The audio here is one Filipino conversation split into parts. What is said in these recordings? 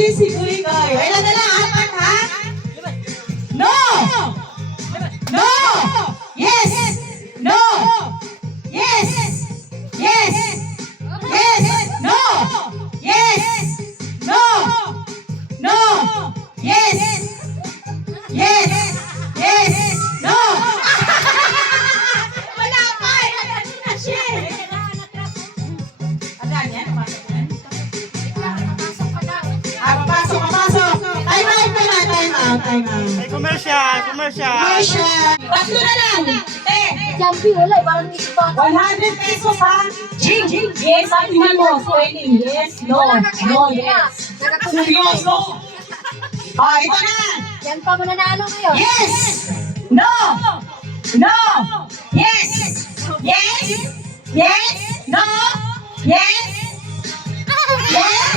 Sigurigay. Ilan na lang, apat ha? No! No! Yes! No! Yes! Yes! Yes! No! Yes! No! No! Yes! Yes! Yes! No! Wala pa! Ano na siya? Adan yan? Papasok! Time out na na! Time out! Ay, commercial. Commercial! Tatlo na lang! Jumpy, wala. Parang dito pa. 100 pesos ha? Jing! Yes, sabi mo mo. Spelling. Yes, no. No, yes. Seryoso. Ito na. Yan pa mo nanalo ngayon. Yes! No! No! Yes! Yes! Yes! No! Yes! Yes!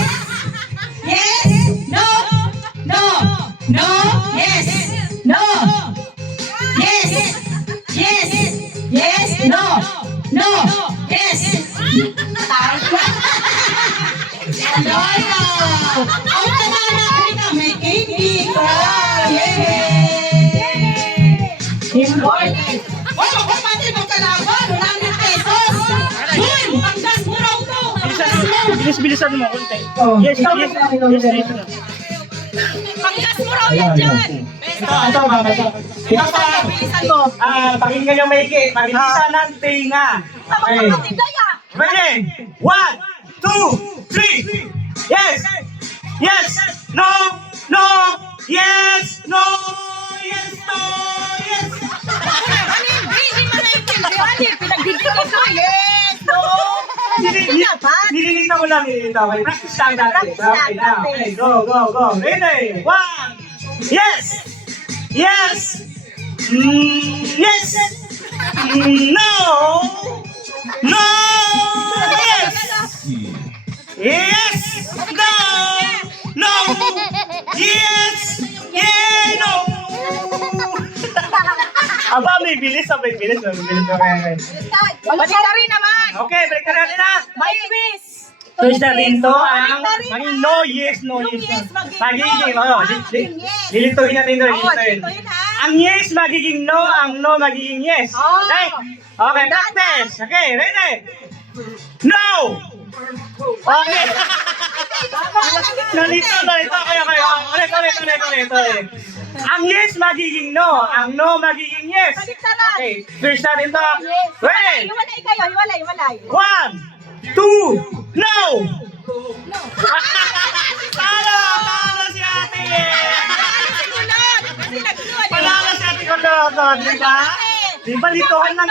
Yes! No! No! No! Yes! No! Yes! Yes! Yes! No! No! Yes! Ano? Ang nananakit na may cake ka! Yay! Important! Wala ko pati magkalaban! 100 pesos! Yun! Ang gas mo raw to! Bilis-bilisan mo, konti. Yes. Ang gas mo raw yan dyan! Ito, mama. Ito, pakinggan yung maigi. Pabilisan ng tinga. Okay. Ready? 1, 2, 3. Yes! Yes! No! No! Yes! No! Yes! No! Yes! Nililita ko lang, nililita ko. Practice lang natin. Okay, go. Ready? 1. Yes! Yes! Yes! No! No! Yes! Yes! No! No! Yes! Yeah! No! Aba, may bilis. Okay. Rin naman! Okay, break na natin na. May quiz! Twist natin to ang maging no, yes, no, yes. Magiging, lilituhin natin to, lilituhin. Ang yes magiging no, ang no magiging yes. Okay? Okay, practice. Okay, ready? No! Okay. Nalito. Okay. Ulit. Ang yes magiging no, ang no magiging yes. Okay, twist natin to. Ready? Hiwalay. 1, 2, no! Talo si ate! Panalo si ate ko, di ba? Di ba, lituhan lang.